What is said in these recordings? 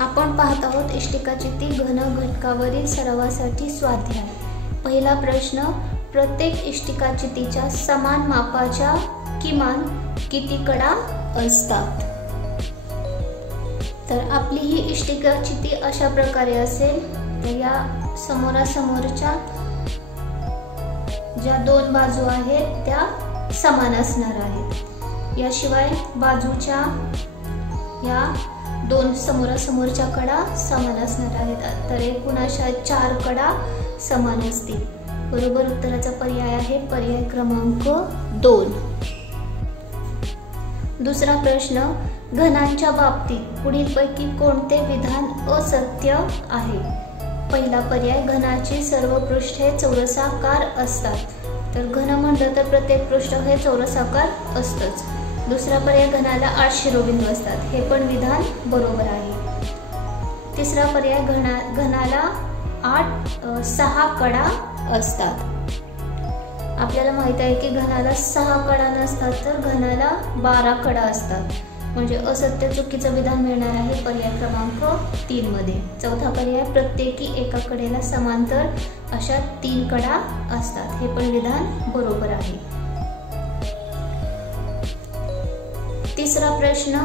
आपण पाहत आहोत इष्टिकाचिती घन घटकावरील सरावासाठी स्वाध्याय। पहिला प्रश्न, प्रत्येक इष्टिकाचितीच्या समान मापाच्या किमान किती कडा असतात? तर आपली ही इष्टिकाचिती अशा प्रकारे असेल, तर या समोरासमोरच्या ज्या दोन बाजू आहेत त्या समान असणार आहेत। याशिवाय बाजूच्या या दोन समोरासमोरच्या कडा समान असणार आहेत, तर एकूण अशा 4 कडा समान असतील। बरोबर उत्तराचा पर्याय आहे पर्याय क्रमांक 2। दुसरा प्रश्न, घनांच्या बाबतीत पुढीलपैकी कोणते विधान असत्य आहे? पहिला पर्याय, घनाची सर्व पृष्ठे चौरसाकार असतात। तर घन म्हटलं तर प्रत्येक पृष्ठ हे चौरसाकार असतंच। दुसरा पर्याय, घनाला 8 शिरोबिंदू असतात। हे पण विधान बरोबर आहे। तिसरा पर्याय, घनाला 6 कडा असतात। आपल्याला माहित आहे की घनाला 6 कडा नसतात, तर घनाला 12 कडा असतात। म्हणजे असत्य चुकीचं विधान मिळणार आहे पर्याय क्रमांक 3 मध्ये। चौथा पर्याय, प्रत्येकी एका कडेला समांतर अशा 3 कडा असतात। हे पण विधान बरोबर आहे। तिसरा प्रश्न,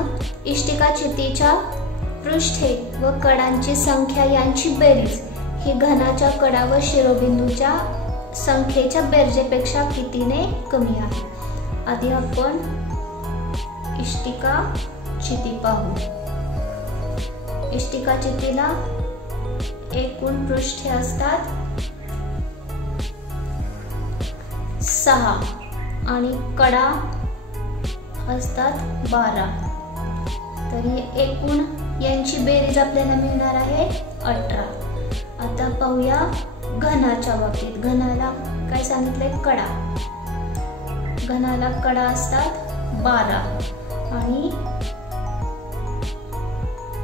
इष्टिकाचितीच्या पृष्ठे व कडांची संख्या यांची बेरीज ही घनाच्या कडा व शिरोबिंदूच्या संख्येच्या बेरजेपेक्षा कितीने कमी आहे? आधी आपण इष्टिकाचिती पाहू। इष्टिकाचितीला एकूण पृष्ठे असतात 6 आणि कडा असतात 12। तर एकूण यांची बेरीज आपल्याला मिळणार आहे 18। आता पाहूया घनाच्या बाबतीत। घनाला काय सांगितलंय? कडा। घनाला कडा असतात 12 आणि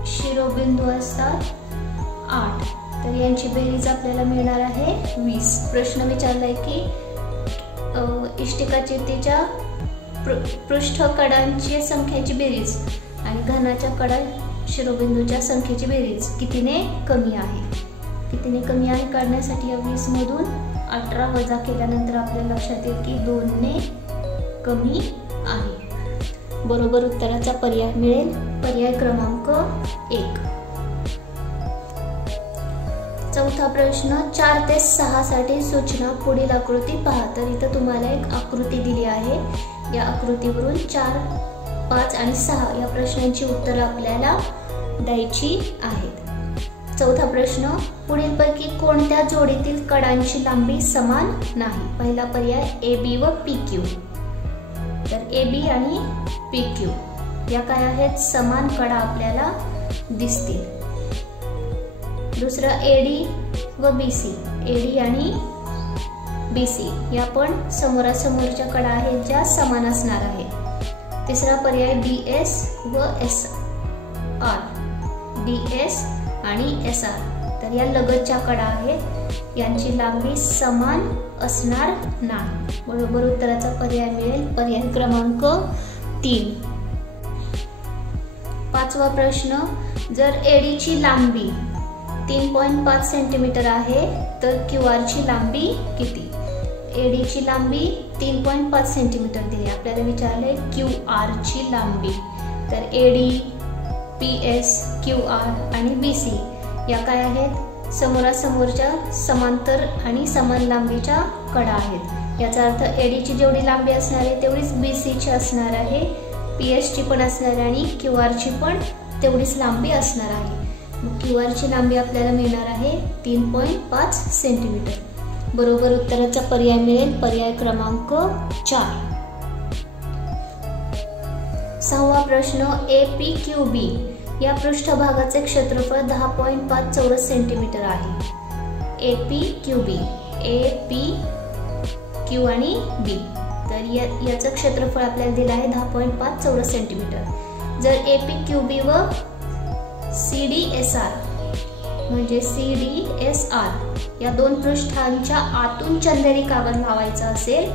शिरोबिंदू असतात 8। तर यांची बेरीज आपल्याला मिळणार आहे 20। प्रश्न विचारलाय की इष्टिकाचितीच्या पृष्ठ कडांची संख्येची बेरीज आणि घनाच्या कडा शिरोबिंदूच्या संख्येची बेरीज कितीने कमी आहे? कितीने कमी आहे काढण्यासाठी या 20 मधून 18 वजा केल्यानंतर आपल्या लक्षात येईल की 2 ने कमी आहे। बरोबर उत्तराचा पर्याय मिळेल पर्याय क्रमांक 1। चौथा प्रश्न, 4 ते 6 साठी सूचना पुढील आकृती पहा। तर इथं तुम्हाला एक आकृती दिली आहे। या आकृतीवरून 4, 5 आणि 6 या प्रश्नांची उत्तरं आपल्याला द्यायची आहेत। चौथा प्रश्न, पुढीलपैकी कोणत्या जोडीतील कडांची लांबी समान नाही? पहिला पर्याय, AB व PQ। तर AB आणि PQ या काय आहेत? समान कडा आपल्याला दिसतील। दुसरा, AD व BC। AD आणि BC या पण समोरासमोरच्या कडा आहेत ज्या समान असणार आहेत। तिसरा पर्याय, BS व SR। BS आणि SR तर या लगतच्या कडा आहेत, यांची लांबी समान असणार नाही। बरोबर उत्तराचा पर्याय मिळेल पर्याय क्रमांक 3। पाचवा प्रश्न, जर AD ची लांबी 3.5 सेंटीमीटर आहे तर QR ची लांबी किती? AD ची लांबी 3.5 सेंटीमीटर दिली। आपल्याला विचारले QR ची लांबी। तर AD, PS, QR आणि BC या काय आहेत? समोरासमोरच्या समांतर आणि समान लांबीच्या कडा आहेत। याचा अर्थ AD ची जेवढी लांबी असणार आहे तेवढीच BC ची असणार आहे, PS ची पण असणार आहे आणि QR ची पण तेवढीच लांबी असणार आहे। मग QR ची लांबी आपल्याला मिळणार आहे 3.5 सेंटीमीटर। बरोबर उत्तराचा पर्याय मिळेल पर्याय क्रमांक 4। सहावा प्रश्न, APQB या पृष्ठभागाचे क्षेत्रफळ 10.5 चौरस सेंटीमीटर आहे। APQB, APQ आणि B तर याचं क्षेत्रफळ आपल्याला दिलं आहे 10.5 चौरस सेंटीमीटर। जर APQB व CDSR म्हणजे CDSR या दोन पृष्ठांच्या आतून चंदेरी कागद लावायचा असेल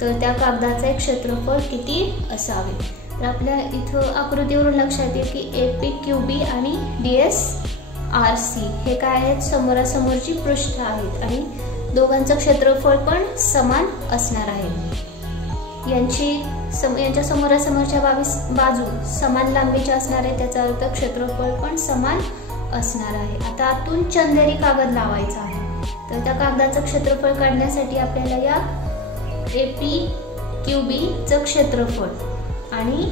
तर त्या कागदाचे क्षेत्रफळ किती असावे? तर आपल्या इथं आकृतीवरून लक्षात येईल की APQB आणि DSRC हे काय आहेत, समोरासमोरची पृष्ठ आहेत आणि दोघांचं क्षेत्रफळ पण समान असणार आहे। यांच्या समोरासमोरच्या बाजू समान लांबीच्या असणार आहे, त्याचा अर्थ क्षेत्रफळ पण समान असणार आहे। आता आतून चंदेरी कागद लावायचा आहे, तर त्या कागदाचं क्षेत्रफळ काढण्यासाठी आपल्याला या APQB चं क्षेत्रफळ आणि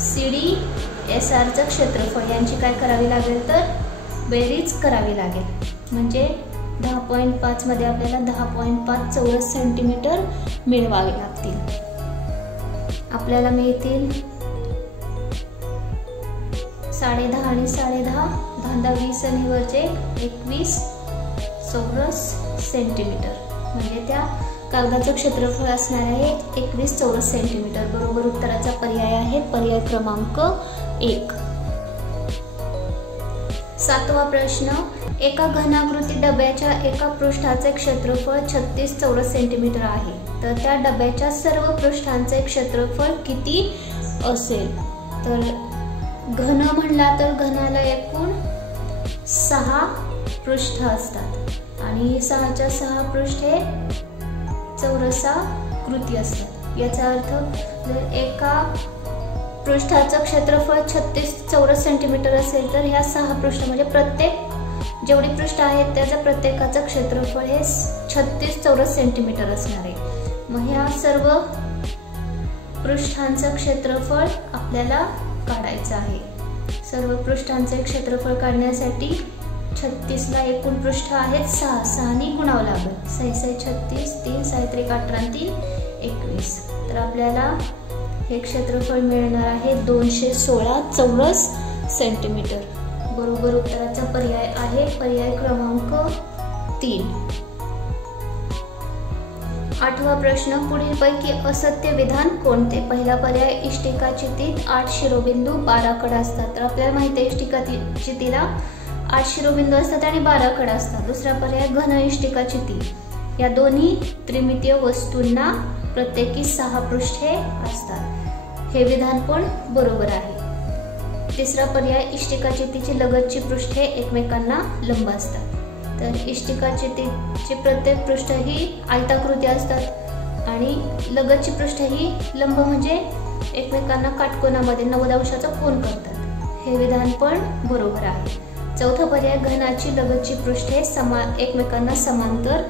CDSR चं क्षेत्रफळ यांची काय करावी लागेल, तर बेरीज करावी लागेल। म्हणजे 10.5 मध्ये आपल्याला 10.5 चौरस सेंटीमीटर मिळवावे लागतील। आपल्याला मिळतील 10.5 आणि 10.5, 10 20 आणि वरचे 21 चौरस सेंटीमीटर, म्हणजे त्या कागदाचं क्षेत्रफळ असणार आहे 21 चौरस सेंटीमीटर। बरोबर उत्तराचा पर्याय आहे पर्याय क्रमांक 1। 7वा प्रश्न, एका घनाकृती डब्याच्या एका पृष्ठाचे क्षेत्रफळ 36 चौरस सेंटीमीटर आहे, तर त्या डब्याच्या सर्व पृष्ठांचे क्षेत्रफळ किती असेल? तर घन म्हणला तर घनाला एकूण 6 पृष्ठ असतात आणि 6च्या 6 पृष्ठे चौरसाकृती असतात। याचा अर्थ जर एका पृष्ठाचं क्षेत्रफळ 36 चौरस सेंटीमीटर असेल तर ह्या 6 पृष्ठ म्हणजे प्रत्येक जेवढी पृष्ठ आहेत त्याच्या प्रत्येकाचं क्षेत्रफळ हे 36 चौरस सेंटीमीटर असणार आहे। मग ह्या सर्व पृष्ठांचं क्षेत्रफळ आपल्याला काढायचं आहे। सर्व पृष्ठांचे क्षेत्रफळ काढण्यासाठी 36 ला एकूण पृष्ठ आहेत 6 ने गुणावं लागेल। 6 36, 3 6 18 3 21, तर आपल्याला हे क्षेत्रफळ मिळणार आहे 216 चौरस सेंटीमीटर। बरोबर उत्तराचा पर्याय आहे पर्याय क्रमांक 3। 8वा प्रश्न, पुढीलपैकी असत्य विधान कोणते? पहिला पर्याय, इष्टिका चितीत 8 शिरोबिंदू 12 कडा असतात। तर आपल्याला माहिती आहे इष्टिका चितीला 8 शिरोबिंदू असतात आणि 12 कडा असतात। दुसरा पर्याय, घन इष्टिका चिती या दोन्ही त्रिमितीय वस्तूंना प्रत्येकी 6 पृष्ठे असतात। हे विधान पण बरोबर आहे। तिसरा पर्याय, इष्टिका चितीची लगतची पृष्ठे एकमेकांना लंब असतात। तर इष्टिका चितीची प्रत्येक पृष्ठ ही आयताकृती असतात आणि लगतची पृष्ठ ही लंब म्हणजे एकमेकांना काटकोनामध्ये 90 अंशाचा कोन करतात। हे विधान पण बरोबर आहे। चौथा पर्याय, घनाची लगतची पृष्ठे एकमेकांना समांतर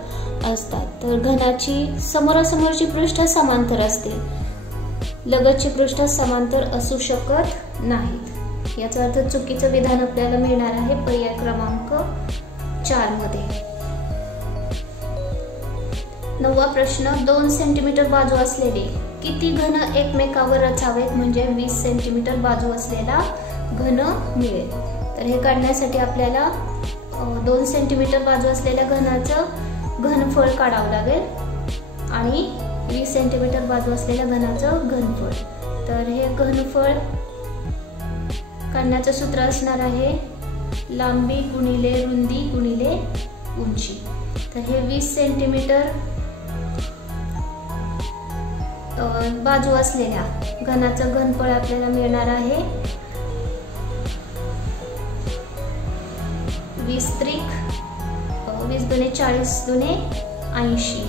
असतात। तर घनाची समोरासमोरची पृष्ठ समांतर असते, लगतची पृष्ठ समांतर असू शकत नाहीत। याचा अर्थ चुकीचं विधान आपल्याला मिळणार आहे पर्याय क्रमांक 4 मध्ये। 9वा प्रश्न, 2 सेंटीमीटर बाजू असलेले किती घन एकमेकावर रचावेत म्हणजे 20 सेंटीमीटर बाजू असलेला घन मिळेल? तर हे काढण्यासाठी आपल्याला 2 सेंटीमीटर बाजू असलेल्या घनाचं घनफळ काढावं लागेल आणि 20 सेंटीमीटर बाजू असलेल्या घनाचं घनफळ। तर हे घनफळ काढण्याचं सूत्र असणार आहे लांबी गुणिले रुंदी गुणिले उंची। तर हे 20 सेंटीमीटर बाजू असलेल्या घनाचं घनफळ आपल्याला मिळणार आहे 20 त्रिक 20 दुने 40 दुने 80।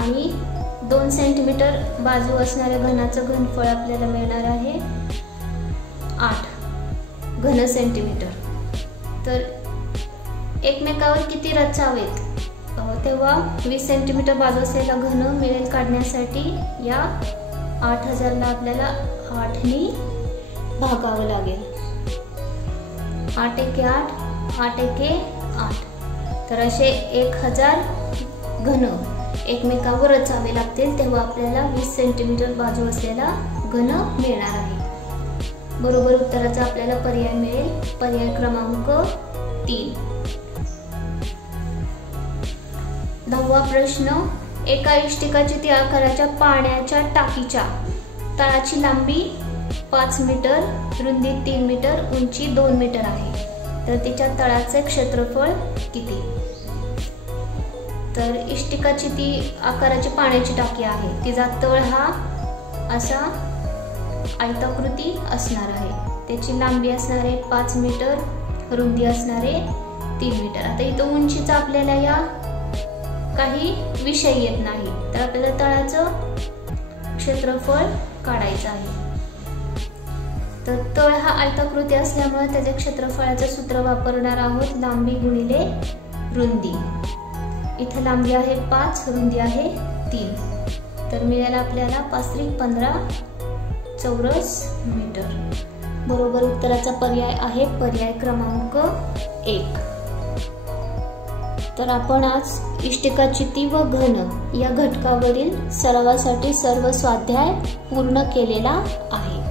आणि 2 सेंटीमीटर बाजू असणाऱ्या घनाचं घनफळ आपल्याला मिळणार आहे 8 घन सेंटीमीटर। तर एकमेकावर किती रचावेत तेव्हा 20 सेंटीमीटर बाजू असलेला घन मिळेल काढण्यासाठी या 8000 ला आपल्याला 8 ने भागावं लागेल। 8 एके 8 8 एके 8, तर असे 1000 घन एकमेकावर रचावे लागतील तेव्हा आपल्याला 20 सेंटीमीटर बाजू असलेला घन मिळणार आहे। बरोबर उत्तराचा आपल्याला पर्याय मिळेल पर्याय क्रमांक 3। 10वा प्रश्न, एका इष्टिका चिती आकाराच्या पाण्याच्या टाकीच्या तळाची लांबी 5 मीटर, रुंदी 3 मीटर, उंची 2 मीटर आहे, तर तिच्या तळाचे क्षेत्रफळ किती? तर इष्टिकाची ती आकाराची पाण्याची टाकी आहे, तिचा तळ हा असा आयताकृती असणार आहे. त्याची लांबी असणार आहे 5 मीटर, रुंदी असणारे 3 मीटर. आता इथं उंचीचा आपल्याला या काही विषय येत नाही, तर आपल्याला तळाचं क्षेत्रफळ काढायचं आहे. तर तळ हा आयताकृती असल्यामुळे त्याच्या क्षेत्रफळाचं सूत्र वापरणार आहोत, लांबी गुणिले रुंदी. इथं लांबी आहे 5, रुंदी आहे 3, तर मिळालं आपल्याला 5×15 चौरस मीटर. बरोबर उत्तराचा पर्याय आहे पर्याय क्रमांक 1. तर आपण आज इष्टिका, चिती व घन या घटकावरील सरावासाठी सर्व स्वाध्याय पूर्ण केलेला आहे.